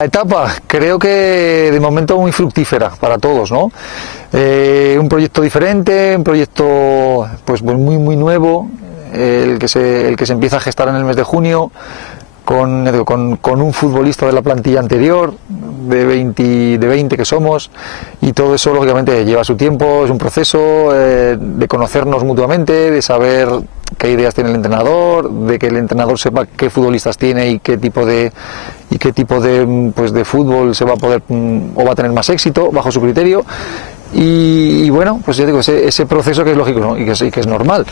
La etapa creo que de momento muy fructífera para todos, ¿no? Un proyecto diferente, un proyecto pues muy nuevo, el que se empieza a gestar en el mes de junio con un futbolista de la plantilla anterior, de 20 que somos, y todo eso lógicamente lleva su tiempo, es un proceso de conocernos mutuamente, de saber qué ideas tiene el entrenador, de que el entrenador sepa qué futbolistas tiene y qué tipo de fútbol se va a poder o va a tener más éxito bajo su criterio. Y bueno, pues ya digo, ese proceso que es lógico, ¿no? y que es normal.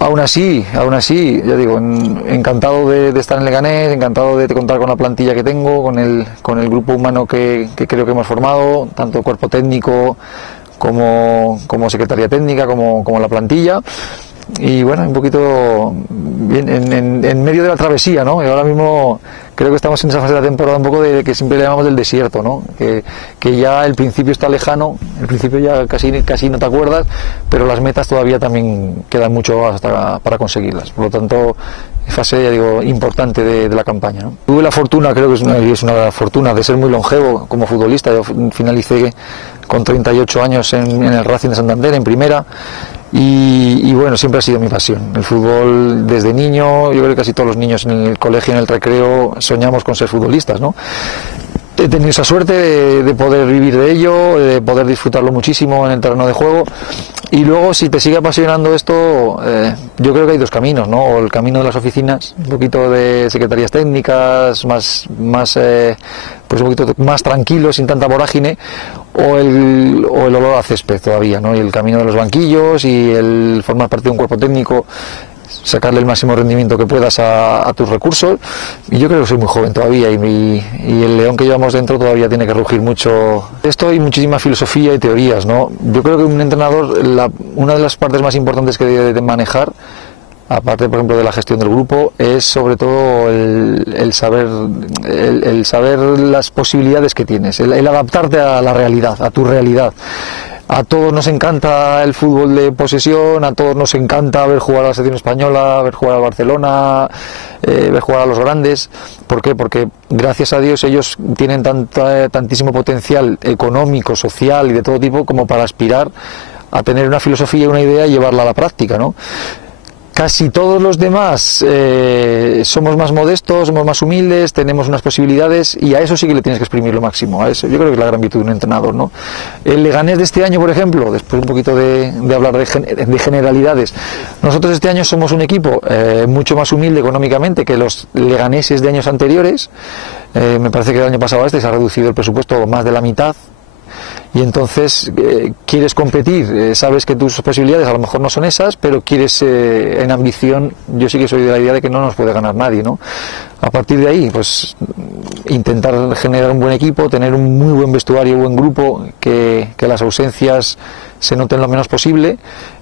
Aún así, ya digo, encantado de estar en Leganés, encantado de contar con la plantilla que tengo, con el grupo humano que creo que hemos formado, tanto cuerpo técnico como secretaría técnica, como la plantilla. Y bueno, un poquito bien, en medio de la travesía, ¿no? Y ahora mismo creo que estamos en esa fase de la temporada un poco de que siempre le llamamos del desierto, ¿no? Que ya el principio está lejano, el principio ya casi no te acuerdas, pero las metas todavía también quedan mucho para conseguirlas. Por lo tanto, fase, ya digo, importante de la campaña, ¿no? Tuve la fortuna, creo que es una fortuna, de ser muy longevo como futbolista. Yo finalicé con 38 años en el Racing de Santander, en primera. Y bueno, siempre ha sido mi pasión. El fútbol desde niño, yo creo que casi todos los niños en el colegio, en el recreo, soñamos con ser futbolistas, ¿no? He tenido esa suerte de poder vivir de ello, de poder disfrutarlo muchísimo en el terreno de juego. Y luego, si te sigue apasionando esto, yo creo que hay dos caminos, ¿no? O el camino de las oficinas, un poquito de secretarías técnicas, más un poquito más tranquilo, sin tanta vorágine, o el olor a césped todavía, ¿no? Y el camino de los banquillos y el formar parte de un cuerpo técnico, sacarle el máximo rendimiento que puedas a tus recursos. Y yo creo que soy muy joven todavía y el león que llevamos dentro todavía tiene que rugir mucho. Esto hay muchísima filosofía y teorías, ¿no? Yo creo que un entrenador, una de las partes más importantes que debe de manejar, aparte por ejemplo de la gestión del grupo, es sobre todo el saber las posibilidades que tienes, el adaptarte a la realidad, a tu realidad. A todos nos encanta el fútbol de posesión, a todos nos encanta ver jugar a la selección española, ver jugar al Barcelona, ver jugar a los grandes. ¿Por qué? Porque gracias a Dios ellos tienen tantísimo potencial económico, social y de todo tipo como para aspirar a tener una filosofía y una idea y llevarla a la práctica, ¿no? Casi todos los demás somos más modestos, somos más humildes, tenemos unas posibilidades y a eso sí que le tienes que exprimir lo máximo. A eso yo creo que es la gran virtud de un entrenador, ¿no? El Leganés de este año, por ejemplo, después un poquito de hablar de generalidades, nosotros este año somos un equipo mucho más humilde económicamente que los leganeses de años anteriores. Me parece que el año pasado se ha reducido el presupuesto más de la mitad. Y entonces quieres competir, sabes que tus posibilidades a lo mejor no son esas, pero quieres en ambición. Yo sí que soy de la idea de que no nos puede ganar nadie, ¿no? A partir de ahí, pues intentar generar un buen equipo, tener un muy buen vestuario, buen grupo, que las ausencias se noten lo menos posible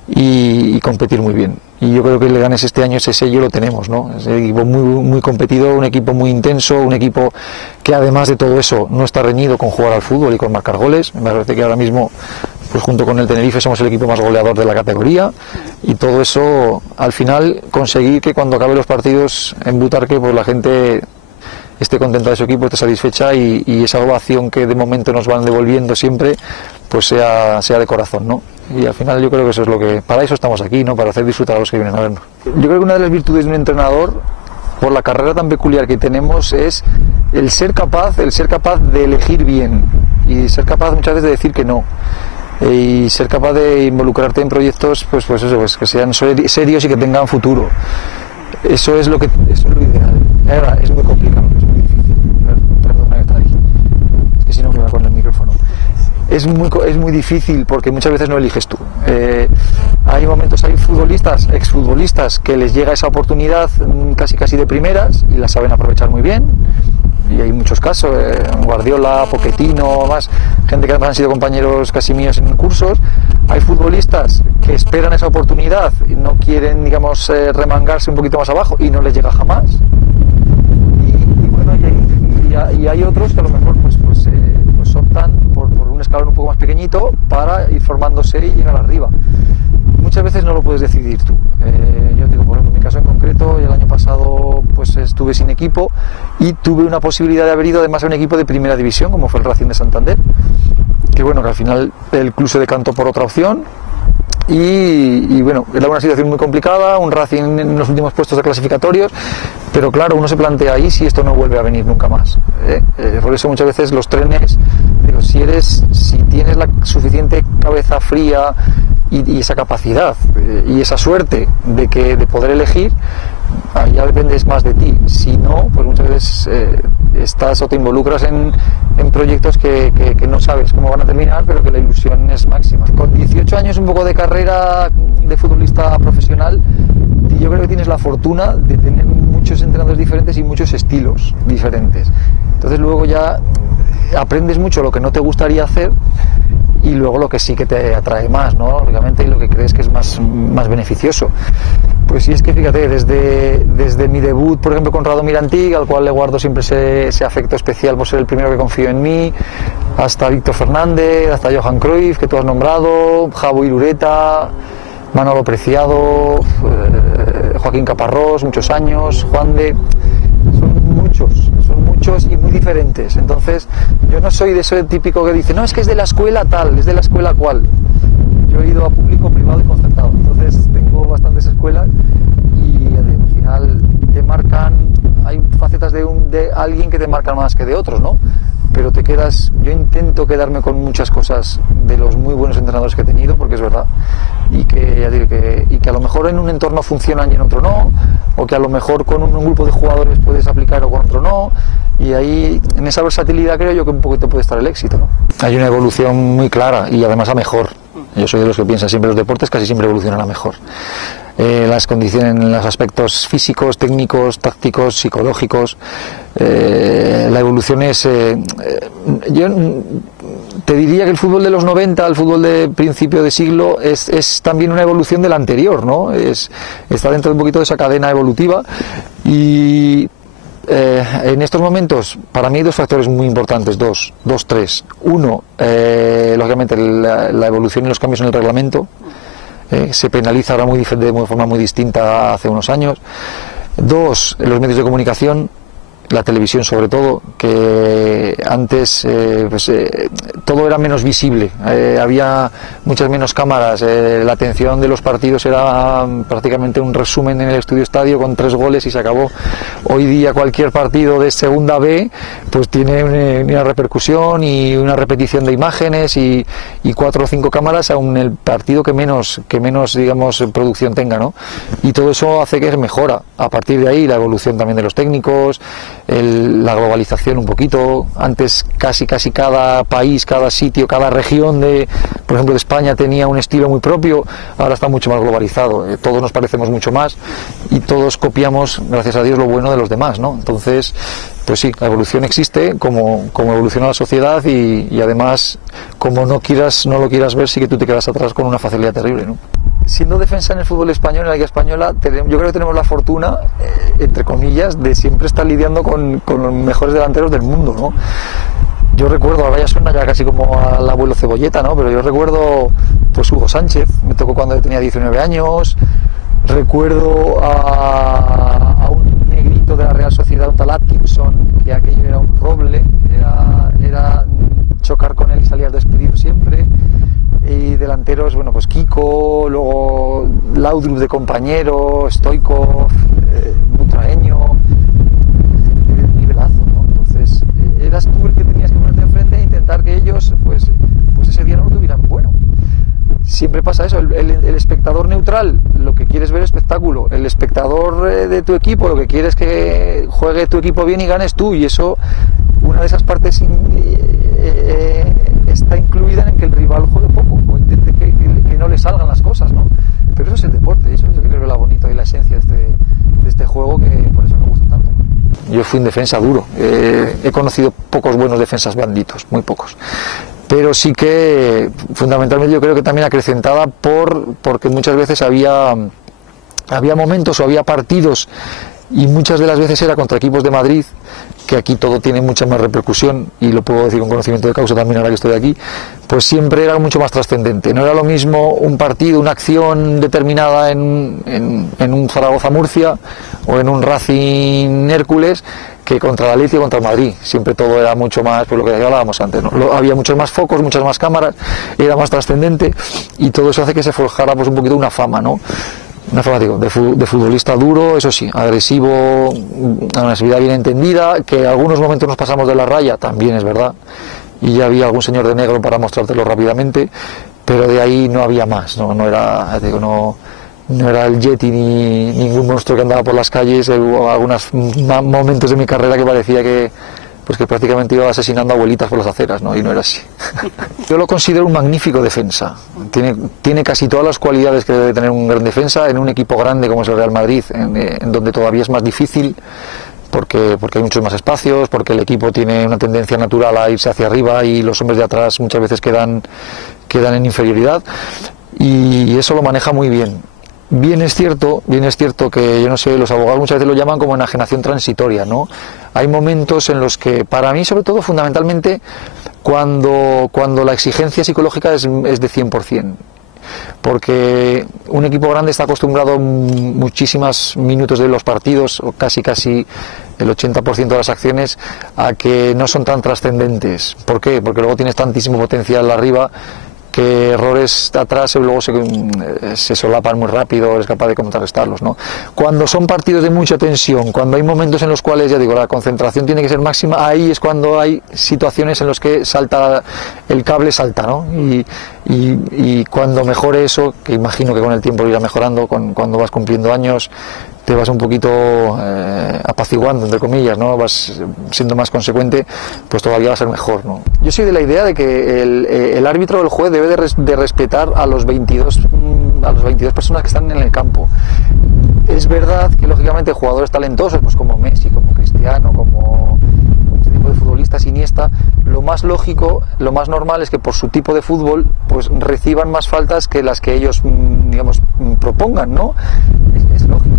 y competir muy bien. Y yo creo que el Leganés este año ese sello lo tenemos, ¿no? Es un equipo muy competido, un equipo muy intenso, un equipo que además de todo eso no está reñido con jugar al fútbol y con marcar goles. Me parece que ahora mismo, pues junto con el Tenerife, somos el equipo más goleador de la categoría, y todo eso al final conseguir que cuando acabe los partidos en Butarque pues la gente esté contenta de su equipo, esté satisfecha y esa ovación que de momento nos van devolviendo siempre pues sea de corazón, ¿no? Y al final yo creo que eso es para eso estamos aquí, ¿no? Para hacer disfrutar a los que vienen a vernos. Yo creo que una de las virtudes de un entrenador, por la carrera tan peculiar que tenemos, es el ser capaz de elegir bien y ser capaz muchas veces de decir que no. Y ser capaz de involucrarte en proyectos pues que sean serios y que tengan futuro. Eso es lo ideal. Es muy complicado, es muy difícil. Perdona que está ahí. Es que si no me va con el micrófono. Es muy difícil porque muchas veces no eliges tú. Hay momentos, hay exfutbolistas que les llega esa oportunidad casi de primeras y la saben aprovechar muy bien. Y hay muchos casos, Guardiola, Pochettino, más gente que además han sido compañeros casi míos en cursos. Hay futbolistas que esperan esa oportunidad y no quieren, digamos, remangarse un poquito más abajo y no les llega jamás. Y hay otros que a lo mejor pues optan por un escalón un poco más pequeñito para ir formándose y llegar arriba. muchas veces no lo puedes decidir tú. Yo digo, por ejemplo, en mi caso en concreto, el año pasado pues estuve sin equipo y tuve una posibilidad de haber ido además a un equipo de primera división, como fue el Racing de Santander, que bueno, que al final el club se decantó por otra opción. Y bueno, era una situación muy complicada, un Racing en los últimos puestos de clasificatorios, pero claro, uno se plantea ahí si esto no vuelve a venir nunca más. Por eso muchas veces los trenes, digo, si tienes la suficiente cabeza fría y esa capacidad y esa suerte de poder elegir, ya dependes más de ti. Si no, pues muchas veces estás o te involucras en proyectos que no sabes cómo van a terminar, pero que la ilusión es máxima. Con 18 años, un poco de carrera de futbolista profesional, yo creo que tienes la fortuna de tener muchos entrenadores diferentes y muchos estilos diferentes. Entonces luego ya aprendes mucho lo que no te gustaría hacer y luego lo que sí que te atrae más, ¿no? Lógicamente, y lo que crees que es más beneficioso. Pues sí, es que fíjate, desde mi debut, por ejemplo, con Radomir Antic, al cual le guardo siempre ese afecto especial por ser el primero que confió en mí, hasta Víctor Fernández, hasta Johan Cruyff, que tú has nombrado, Javo Irureta, Manolo Preciado, Joaquín Caparrós, muchos años, Juan de... Son muchos y muy diferentes. Entonces, yo no soy de ese típico que dice, no, es que es de la escuela tal, es de la escuela cual. Yo he ido a público, privado y concertado. Entonces, tengo bastantes escuelas y al final te marcan, hay facetas de alguien que te marcan más que de otros, ¿no? Pero yo intento quedarme con muchas cosas de los muy buenos entrenadores que he tenido, porque es verdad, y que a lo mejor en un entorno funcionan y en otro no, o que a lo mejor con un grupo de jugadores puedes aplicar o con otro no, y ahí en esa versatilidad creo yo que un poquito puede estar el éxito, ¿no? Hay una evolución muy clara y además a mejor. Yo soy de los que piensan siempre los deportes casi siempre evolucionan a mejor. Las condiciones en los aspectos físicos, técnicos, tácticos, psicológicos, la evolución es... yo te diría que el fútbol de los 90, el fútbol de principio de siglo, es también una evolución del anterior, ¿no? Está dentro de un poquito de esa cadena evolutiva y... en estos momentos, para mí hay dos factores muy importantes, tres. Uno, lógicamente, la evolución y los cambios en el reglamento. Se penaliza ahora de forma muy distinta hace unos años. Dos, los medios de comunicación, la televisión sobre todo, que antes todo era menos visible, había muchas menos cámaras, la atención de los partidos era prácticamente un resumen en el Estudio Estadio con 3 goles y se acabó. Hoy día cualquier partido de segunda B pues tiene una repercusión y una repetición de imágenes y 4 o 5 cámaras aun el partido que menos digamos producción tenga, ¿no? Y todo eso hace que mejora. A partir de ahí la evolución también de los técnicos, la globalización un poquito. Antes casi cada país, cada sitio, cada región por ejemplo de España tenía un estilo muy propio, ahora está mucho más globalizado, todos nos parecemos mucho más y todos copiamos, gracias a Dios, lo bueno de los demás, ¿no? Entonces, pues sí, la evolución existe, como evoluciona la sociedad y además, como no lo quieras ver, sí que tú te quedas atrás con una facilidad terrible, ¿no? Siendo defensa en el fútbol español, en la Liga Española, yo creo que tenemos la fortuna, entre comillas, de siempre estar lidiando con los mejores delanteros del mundo, ¿no? Yo recuerdo, ahora ya suena ya casi como al abuelo Cebolleta, ¿no? Pero yo recuerdo, pues Hugo Sánchez, me tocó cuando yo tenía 19 años, recuerdo a un negrito de la Real Sociedad, un tal Atkinson, que aquello era un roble, era chocar con él y salir despedido siempre. Y delanteros, bueno, pues Kiko, luego Laudrup de compañero, Stoikov, Butragueño, nivelazo, ¿no? Entonces, eras tú el que tenías que ponerte enfrente e intentar que ellos, pues ese día no lo tuvieran bueno. Siempre pasa eso, el espectador neutral lo que quiere es ver espectáculo, el espectador de tu equipo lo que quiere es que juegue tu equipo bien y ganes tú, y eso, una de esas partes está incluida en que el rival juegue poco o intente que no le salgan las cosas, ¿no? Pero eso es el deporte, eso es lo que creo que es la bonita y la esencia de este juego, que por eso me gusta tanto. Yo fui un defensa duro, he conocido pocos buenos defensas banditos, muy pocos, pero sí que fundamentalmente yo creo que también acrecentada porque muchas veces había momentos o había partidos y muchas de las veces era contra equipos de Madrid, que aquí todo tiene mucha más repercusión, y lo puedo decir con conocimiento de causa también ahora que estoy aquí, pues siempre era mucho más trascendente. No era lo mismo un partido, una acción determinada en un Zaragoza-Murcia o en un Racing-Hércules, que contra la Leche y contra el Madrid. Siempre todo era mucho más, pues lo que hablábamos antes, ¿no? Había muchos más focos, muchas más cámaras, era más trascendente, y todo eso hace que se forjara pues un poquito una fama, ¿no? Una fama, digo, de futbolista duro, eso sí, agresivo, una agresividad bien entendida, que en algunos momentos nos pasamos de la raya, también es verdad, y ya había algún señor de negro para mostrártelo rápidamente, pero de ahí no había más, no era, digo, no era el Yeti ni ningún monstruo que andaba por las calles. Hubo algunos momentos de mi carrera que parecía que prácticamente iba asesinando abuelitas por las aceras, ¿no? Y no era así. Yo lo considero un magnífico defensa. Tiene casi todas las cualidades que debe tener un gran defensa en un equipo grande como es el Real Madrid, en donde todavía es más difícil, porque hay muchos más espacios, porque el equipo tiene una tendencia natural a irse hacia arriba y los hombres de atrás muchas veces quedan en inferioridad, y eso lo maneja muy bien. Bien es cierto que, yo no sé, los abogados muchas veces lo llaman como enajenación transitoria, ¿no? Hay momentos en los que, para mí, sobre todo, fundamentalmente, cuando la exigencia psicológica es de 100%. Porque un equipo grande está acostumbrado muchísimos minutos de los partidos, o casi el 80% de las acciones, a que no son tan trascendentes. ¿Por qué? Porque luego tienes tantísimo potencial arriba, que errores atrás luego se solapan muy rápido, eres capaz de contrarrestarlos, ¿no? Cuando son partidos de mucha tensión, cuando hay momentos en los cuales, ya digo, la concentración tiene que ser máxima, ahí es cuando hay situaciones en las que el cable salta, ¿no? Y cuando mejore eso, que imagino que con el tiempo lo irá mejorando, cuando vas cumpliendo años, te vas un poquito apaciguando, entre comillas, ¿no? Vas siendo más consecuente, pues todavía va a ser mejor, ¿no? Yo soy de la idea de que el árbitro o el juez debe de respetar a los 22 personas que están en el campo. Es verdad que, lógicamente, jugadores talentosos, pues como Messi, como Cristiano, como este tipo de futbolistas, Iniesta, lo más lógico, lo más normal es que por su tipo de fútbol pues reciban más faltas que las que ellos, digamos, propongan, ¿no? Es lógico.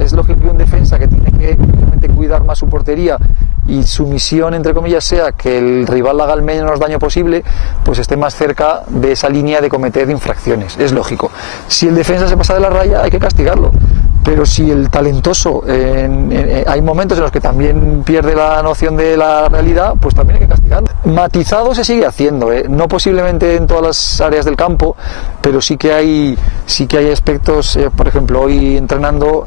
Es lógico que un defensa que tiene que obviamente cuidar más su portería y su misión, entre comillas, sea que el rival haga el menos daño posible, pues esté más cerca de esa línea de cometer infracciones. Es lógico. Si el defensa se pasa de la raya, hay que castigarlo. Pero si el talentoso, hay momentos en los que también pierde la noción de la realidad, pues también hay que castigarlo. Matizado se sigue haciendo, no posiblemente en todas las áreas del campo, pero sí que hay aspectos. Por ejemplo, hoy entrenando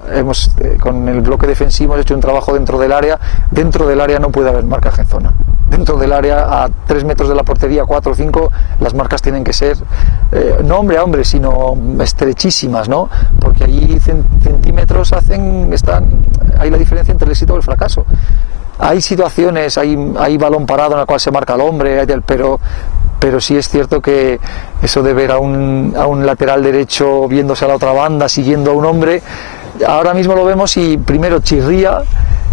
con el bloque defensivo hemos hecho un trabajo dentro del área. Dentro del área no puede haber marcaje en zona. Dentro del área, a 3 metros de la portería, 4 o 5, las marcas tienen que ser no hombre a hombre, sino estrechísimas, ¿no? Porque allí centímetros hay la diferencia entre el éxito y el fracaso. Hay situaciones, hay balón parado en el cual se marca al hombre, pero sí es cierto que eso de ver a un lateral derecho viéndose a la otra banda, siguiendo a un hombre, ahora mismo lo vemos y primero chirría,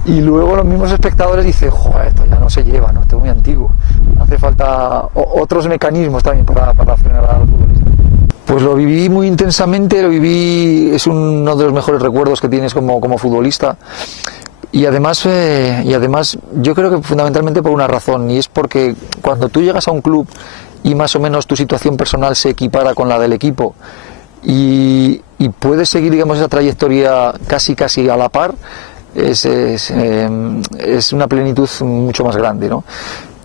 y luego los mismos espectadores dicen, joder, esto ya no se lleva, ¿no? Esto es muy antiguo. Hace falta otros mecanismos también para frenar al futbolista. Pues lo viví muy intensamente, es uno de los mejores recuerdos que tienes como futbolista. Y además yo creo que fundamentalmente por una razón, y es porque cuando tú llegas a un club y más o menos tu situación personal se equipara con la del equipo, y puedes seguir, digamos, esa trayectoria casi a la par, es una plenitud mucho más grande, ¿no?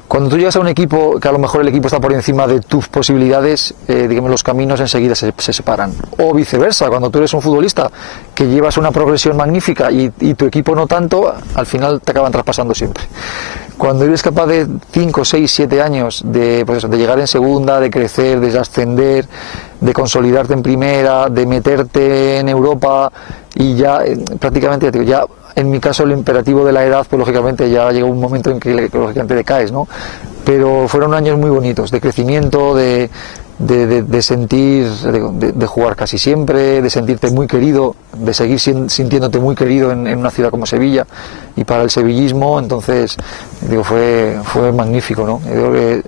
Cuando tú llegas a un equipo que a lo mejor el equipo está por encima de tus posibilidades, digamos, los caminos enseguida se separan. O viceversa, cuando tú eres un futbolista que llevas una progresión magnífica y tu equipo no tanto, al final te acaban traspasando siempre. Cuando eres capaz de 5, 6, 7 años de llegar en segunda, de crecer, de ascender, de consolidarte en primera, de meterte en Europa, y ya prácticamente, ya en mi caso el imperativo de la edad, pues lógicamente ya llega un momento en que lógicamente decaes, ¿no? Pero fueron años muy bonitos, de crecimiento, de sentir, de jugar casi siempre, de sentirte muy querido, de seguir sintiéndote muy querido en una ciudad como Sevilla, y para el sevillismo, entonces, fue magnífico, ¿no?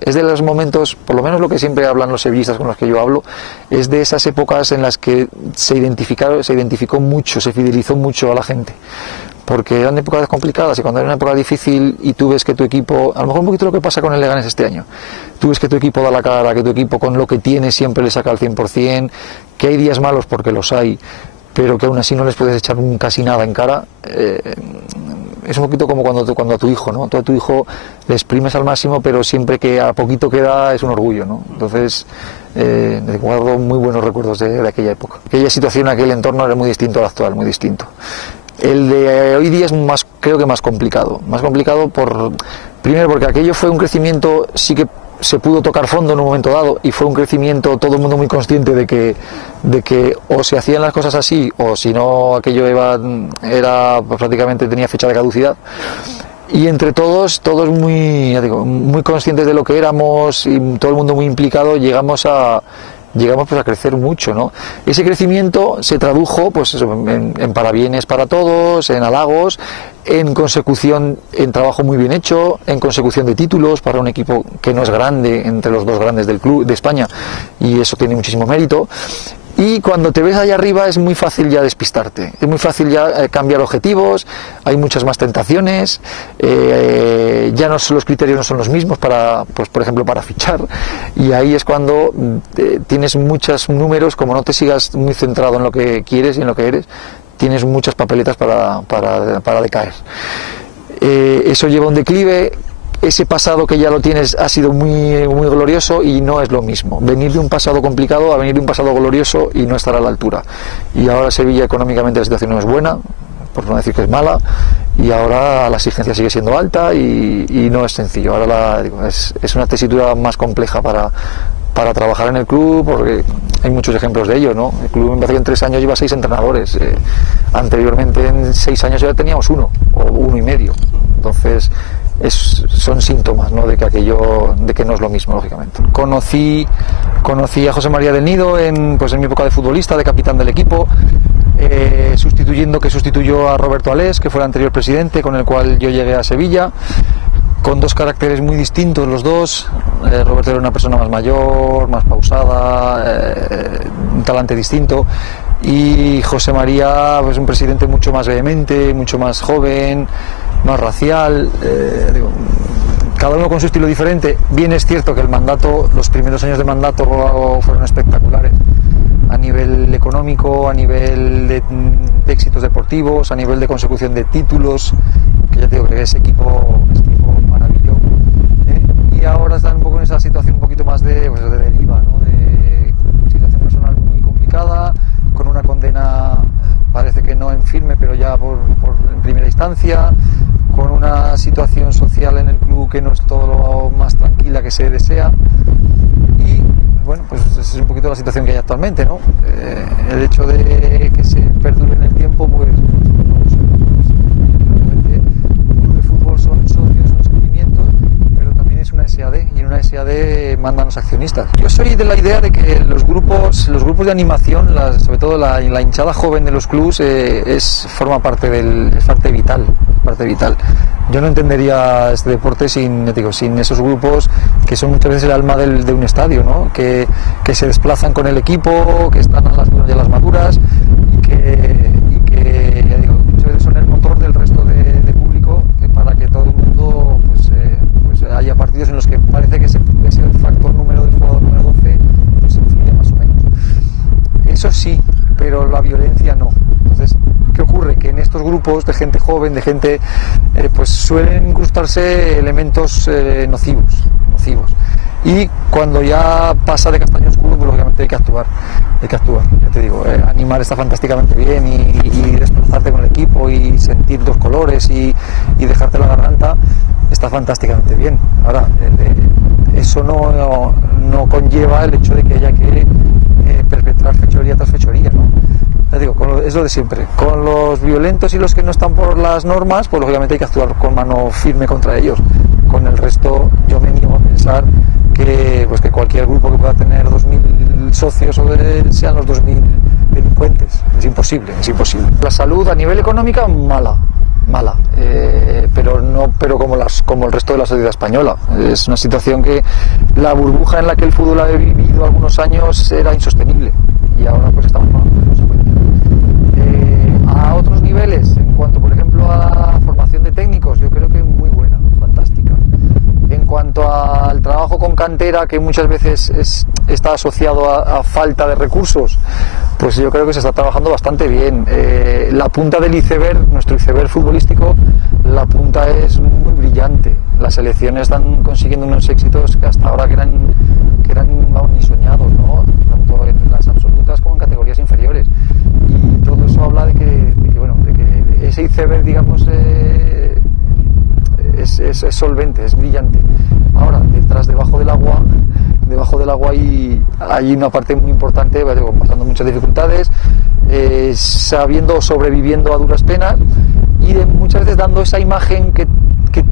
Es de los momentos, por lo menos lo que siempre hablan los sevillistas con los que yo hablo, es de esas épocas en las que se identificó mucho, se fidelizó mucho a la gente, porque eran épocas complicadas, y cuando era una época difícil y tú ves que tu equipo, a lo mejor un poquito lo que pasa con el Leganés este año, tú ves que tu equipo da la cara, que tu equipo con lo que tiene siempre le saca al 100%, que hay días malos porque los hay, pero que aún así no les puedes echar casi nada en cara. Es un poquito como cuando a tu hijo, ¿no? Tú a tu hijo le exprimes al máximo, pero siempre que a poquito queda es un orgullo, ¿no? Entonces, guardo muy buenos recuerdos de aquella época. Aquella situación, aquel entorno era muy distinto al actual, muy distinto. El de hoy día es más, creo que más complicado primero porque aquello fue un crecimiento, sí que se pudo tocar fondo en un momento dado, y fue un crecimiento, todo el mundo muy consciente de que o se hacían las cosas así, o si no aquello era prácticamente tenía fecha de caducidad. Y entre todos muy, ya digo, muy conscientes de lo que éramos, y todo el mundo muy implicado, llegamos pues a crecer mucho, ¿no? Ese crecimiento se tradujo pues eso, en parabienes para todos, en halagos, en consecución, en trabajo muy bien hecho, en consecución de títulos para un equipo que no es grande, entre los dos grandes del club de España, y eso tiene muchísimo mérito. Y cuando te ves allá arriba es muy fácil ya despistarte, es muy fácil ya cambiar objetivos, hay muchas más tentaciones, ya no son, los criterios no son los mismos para, pues por ejemplo, para fichar, y ahí es cuando tienes muchos números, como no te sigas muy centrado en lo que quieres y en lo que eres, tienes muchas papeletas para decaer. Eso lleva un declive. Ese pasado que ya lo tienes ha sido muy, muy glorioso, y no es lo mismo venir de un pasado complicado a venir de un pasado glorioso y no estar a la altura. Y ahora Sevilla económicamente la situación no es buena, por no decir que es mala, y ahora la exigencia sigue siendo alta y no es sencillo. Ahora es una tesitura más compleja para trabajar en el club, porque hay muchos ejemplos de ello, ¿no? El club empezó en 3 años, lleva 6 entrenadores. Anteriormente en 6 años ya teníamos 1 o 1 y medio. Entonces son síntomas, ¿no? de que no es lo mismo, lógicamente. Conocí a José María del Nido en mi época de futbolista, de capitán del equipo, sustituyó a Roberto Alés, que fue el anterior presidente, con el cual yo llegué a Sevilla, con 2 caracteres muy distintos los dos. Roberto era una persona más mayor, más pausada, un talante distinto, y José María pues un presidente mucho más vehemente, mucho más joven, más racial, cada uno con su estilo diferente. Bien es cierto que los primeros años de mandato fueron espectaculares a nivel económico, a nivel de éxitos deportivos, a nivel de consecución de títulos, que ya te digo que ese equipo maravilloso. Y ahora están un poco en esa situación un poquito más de deriva, ¿no? De situación personal muy complicada, con una condena, parece que no en firme, pero ya en primera instancia, con una situación social en el club que no es todo lo más tranquila que se desea, y bueno, pues esa es un poquito la situación que hay actualmente, ¿no? El hecho de que se perdure en el tiempo, pues el fútbol son socios, son sentimientos, pero también es una SAD, y en una SAD mandan los accionistas. Yo soy de la idea de que los grupos de animación, sobre todo la hinchada joven de los clubs, forma parte vital. Yo no entendería este deporte sin esos grupos que son muchas veces el alma de un estadio, ¿no? Que se desplazan con el equipo, que están a las duras y a las maduras, y que ya digo, muchas veces son el motor del resto de público, que para que todo el mundo pues haya partidos en los que parece que ese factor número del jugador número 12 pues influye más o menos. Eso sí, pero la violencia no. Entonces, ¿qué ocurre? Que en estos grupos de gente joven, de gente, pues suelen incrustarse elementos nocivos. Y cuando ya pasa de castaño oscuro, pues lógicamente hay que actuar. Ya te digo, animar está fantásticamente bien, y desplazarte con el equipo y sentir 2 colores y dejarte la garganta está fantásticamente bien. Ahora, eso no conlleva el hecho de que haya que perpetrar fechoría tras fechoría, ¿no? Ya digo, es lo de siempre. Con los violentos y los que no están por las normas, pues lógicamente hay que actuar con mano firme contra ellos. Con el resto, yo me niego a pensar que cualquier grupo que pueda tener 2.000 socios sean los 2.000 delincuentes. Es imposible. La salud a nivel económico, mala, pero como el resto de la sociedad española. Es una situación que la burbuja en la que el fútbol ha vivido algunos años era insostenible, y ahora pues estamos pagando las consecuencias. A otros niveles, en cuanto por ejemplo a cantera que muchas veces está asociado a falta de recursos, pues yo creo que se está trabajando bastante bien. La punta del iceberg, nuestro iceberg futbolístico, la punta es muy brillante. Las selecciones están consiguiendo unos éxitos que hasta ahora que eran vamos, ni soñados, ¿no? Tanto en las absolutas como en categorías inferiores. Y todo eso habla de que ese iceberg, digamos, es solvente, es brillante. Ahora, debajo del agua hay una parte muy importante, pasando muchas dificultades, sobreviviendo a duras penas y muchas veces dando esa imagen que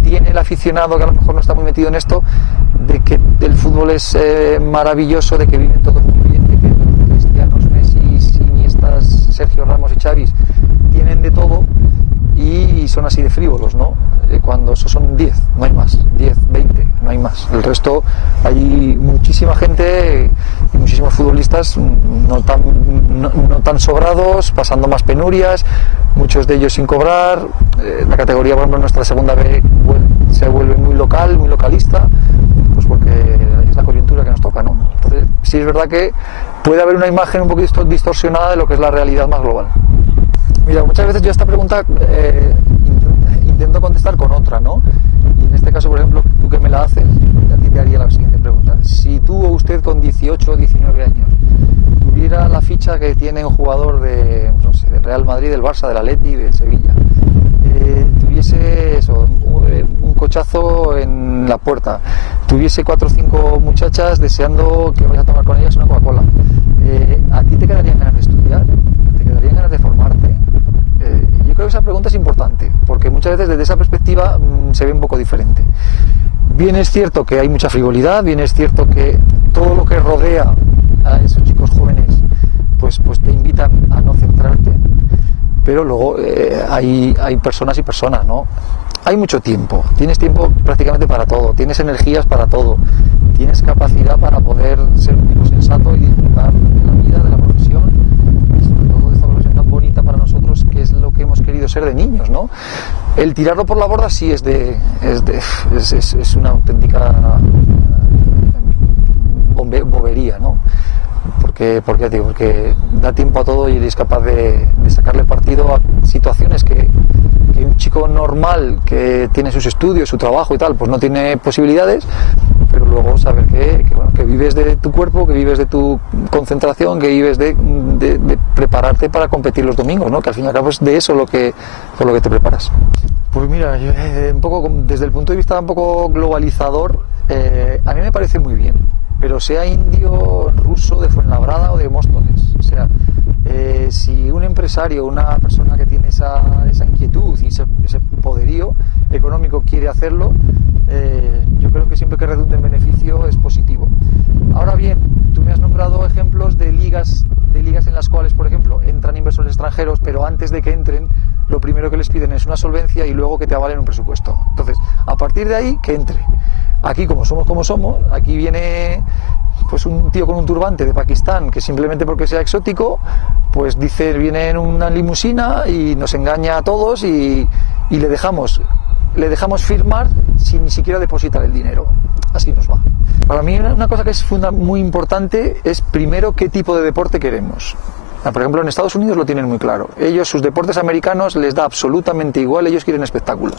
tiene el aficionado, que a lo mejor no está muy metido en esto, de que el fútbol es maravilloso, de que viven todos muy bien, de que Cristianos, Messi, Iniestas, Sergio Ramos y Xavis tienen de todo y son así de frívolos, ¿no? Cuando esos son 10, no hay más, 10, 20, no hay más. El resto, hay muchísima gente y muchísimos futbolistas no tan sobrados, pasando más penurias, muchos de ellos sin cobrar. La categoría, por ejemplo, nuestra segunda B se vuelve muy local, muy localista, pues porque es la coyuntura que nos toca, ¿no? Entonces, sí es verdad que puede haber una imagen un poquito distorsionada de lo que es la realidad más global. Mira, muchas veces yo esta pregunta intento contestar con otra, ¿no? Y en este caso, por ejemplo, tú que me la haces, a ti te haría la siguiente pregunta. Si tú o usted con 18 o 19 años tuviera la ficha que tiene un jugador del Real Madrid, del Barça, del Atleti, del Sevilla, tuviese eso, un cochazo en la puerta, tuviese 4 o 5 muchachas deseando que vayas a tomar con ellas una Coca-Cola, ¿a ti te quedarían ganas de estudiar? ¿Te quedarían ganas de formarte? Yo creo que esa pregunta es importante, porque muchas veces desde esa perspectiva se ve un poco diferente. Bien es cierto que hay mucha frivolidad, bien es cierto que todo lo que rodea a esos chicos jóvenes pues te invitan a no centrarte, pero luego hay personas y personas, ¿no? Hay mucho tiempo, tienes tiempo prácticamente para todo, tienes energías para todo, tienes capacidad para poder ser un tipo sensato y disfrutar de la vida, de la profesión, y sobre todo de esta profesión tan bonita para nosotros, que es lo que hemos querido ser de niños, ¿no? El tirarlo por la borda sí es una auténtica bobería, ¿no? Porque da tiempo a todo y eres capaz de sacarle partido a situaciones que un chico normal que tiene sus estudios, su trabajo y tal, pues no tiene posibilidades, pero luego saber que vives de tu cuerpo, que vives de tu concentración, que vives de prepararte para competir los domingos, ¿no? Que al fin y al cabo es de eso por lo que te preparas. Pues mira, yo, un poco desde el punto de vista un poco globalizador, a mí me parece muy bien, pero sea indio, ruso, de Fuenlabrada o de Móstoles, o sea, si un empresario, una persona que tiene esa inquietud y ese poderío económico quiere hacerlo, yo creo que siempre que redunde en beneficio es positivo. Ahora bien, tú me has nombrado ejemplos de ligas en las cuales, por ejemplo, entran inversores extranjeros, pero antes de que entren, lo primero que les piden es una solvencia y luego que te avalen un presupuesto. Entonces, a partir de ahí, que entre. Aquí, como somos, aquí viene pues un tío con un turbante de Pakistán que simplemente porque sea exótico, pues dice, viene en una limusina y nos engaña a todos y le dejamos firmar sin ni siquiera depositar el dinero. Así nos va. Para mí una cosa que es muy importante es primero qué tipo de deporte queremos. Por ejemplo, en Estados Unidos lo tienen muy claro. Ellos, sus deportes americanos les da absolutamente igual, ellos quieren espectáculo.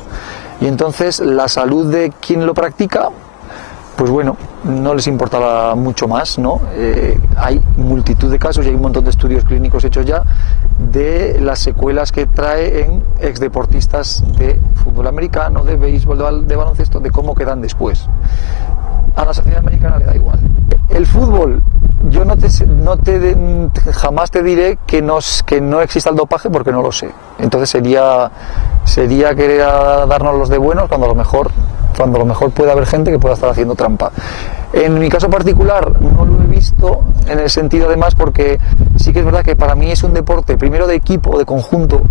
Y entonces la salud de quien lo practica, pues bueno, no les importa mucho más, ¿no? Hay multitud de casos y hay un montón de estudios clínicos hechos ya de las secuelas que trae en exdeportistas de fútbol americano, de béisbol, de baloncesto, de cómo quedan después. A la sociedad americana le da igual. El fútbol, yo jamás te diré que no exista el dopaje porque no lo sé. Entonces sería querer darnos los de buenos cuando a lo mejor puede haber gente que pueda estar haciendo trampa. En mi caso particular no lo he visto, en el sentido además porque sí que es verdad que para mí es un deporte primero de equipo, de conjunto,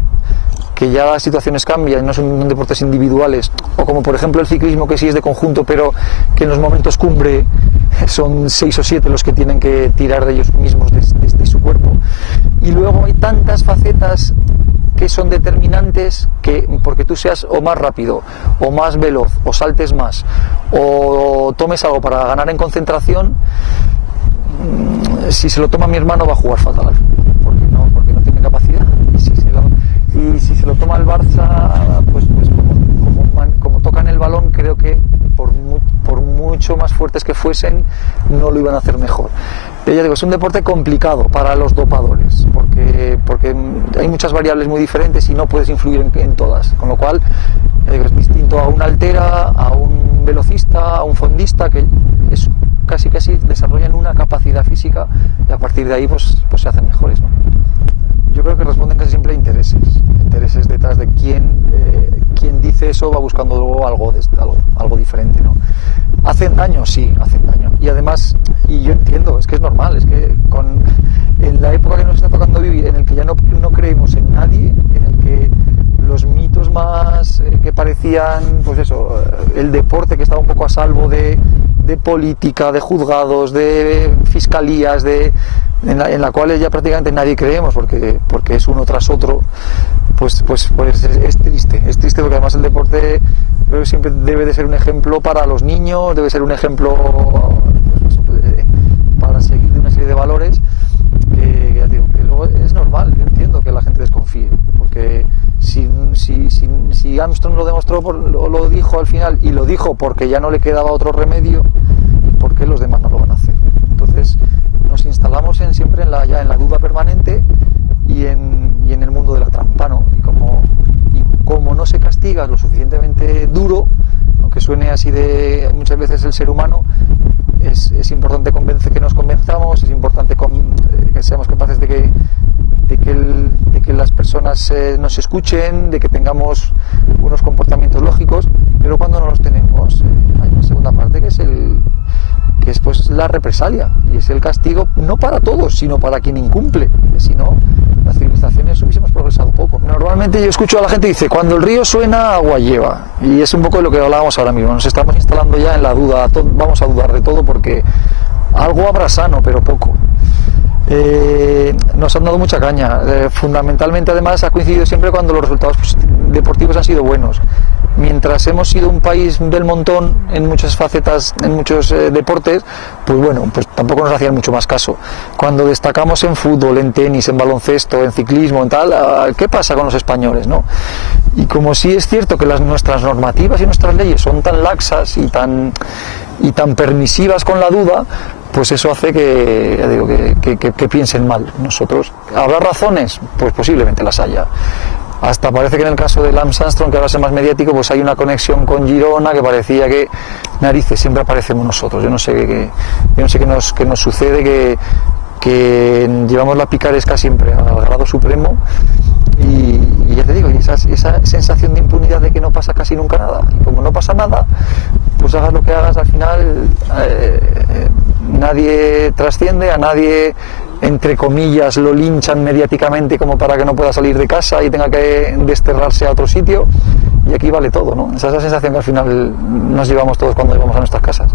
que ya las situaciones cambian, no son deportes individuales, o como por ejemplo el ciclismo, que sí es de conjunto, pero que en los momentos cumbre son 6 o 7 los que tienen que tirar de ellos mismos, de su cuerpo. Y luego hay tantas facetas que son determinantes que porque tú seas o más rápido, o más veloz, o saltes más, o tomes algo para ganar en concentración, si se lo toma mi hermano va a jugar fatal, porque no tiene capacidad. Y si se lo toma el Barça, pues como tocan el balón, creo que por mucho más fuertes que fuesen, no lo iban a hacer mejor. Pero ya digo, es un deporte complicado para los dopadores, porque hay muchas variables muy diferentes y no puedes influir en todas, con lo cual ya digo, es distinto a un altera, a un velocista, a un fondista, que es casi desarrollan una capacidad física y a partir de ahí pues se hacen mejores, ¿no? Yo creo que responden casi siempre a intereses detrás de quien dice eso, va buscando luego algo diferente, ¿no? ¿Hacen daño? Sí, hacen daño. Y además, y yo entiendo, es que es normal, es que en la época que nos está tocando vivir, en el que ya no creemos en nadie, en el que los mitos más que parecían, pues eso, el deporte que estaba un poco a salvo de política, de juzgados, de fiscalías, en la cual ya prácticamente nadie creemos porque es uno tras otro, pues es triste porque además el deporte creo que siempre debe de ser un ejemplo para los niños, debe ser un ejemplo para seguir de una serie de valores que ya digo, que luego es normal, yo entiendo que la gente desconfíe, porque si Armstrong lo demostró, lo dijo al final, y lo dijo porque ya no le quedaba otro remedio, ¿por qué los demás no lo van a hacer? Entonces nos instalamos siempre en la duda permanente y en el mundo de la trampa, ¿no? Y como no se castiga lo suficientemente duro, aunque suene así muchas veces el ser humano, es importante que nos convenzamos, es importante que seamos capaces de que las personas nos escuchen, de que tengamos unos comportamientos lógicos, pero cuando no los tenemos hay una segunda parte que es pues la represalia, y es el castigo no para todos, sino para quien incumple, que si no, las civilizaciones hubiésemos progresado poco. Normalmente yo escucho a la gente que dice, cuando el río suena, agua lleva, y es un poco de lo que hablábamos ahora mismo, nos estamos instalando ya en la duda, vamos a dudar de todo porque algo habrá sano, pero poco. Nos han dado mucha caña, fundamentalmente además ha coincidido siempre cuando los resultados deportivos han sido buenos. Mientras hemos sido un país del montón en muchas facetas, en muchos deportes, pues bueno, pues tampoco nos hacían mucho más caso. Cuando destacamos en fútbol, en tenis, en baloncesto, en ciclismo, en tal, ¿qué pasa con los españoles, no? Y como sí es cierto que nuestras normativas y nuestras leyes son tan laxas y tan permisivas con la duda, pues eso hace que, ya digo, que piensen mal nosotros. ¿Habrá razones? Pues posiblemente las haya. Hasta parece que en el caso de Lance Armstrong, que ahora es el más mediático, pues hay una conexión con Girona que parecía que narices, siempre aparecemos nosotros. Yo no sé qué nos sucede, que llevamos la picaresca siempre al grado supremo y ya te digo, y esa sensación de impunidad de que no pasa casi nunca nada. Y como no pasa nada, pues hagas lo que hagas, al final nadie trasciende, a nadie, entre comillas, lo linchan mediáticamente como para que no pueda salir de casa y tenga que desterrarse a otro sitio, y aquí vale todo, ¿no? Esa es la sensación que al final nos llevamos todos cuando vamos a nuestras casas.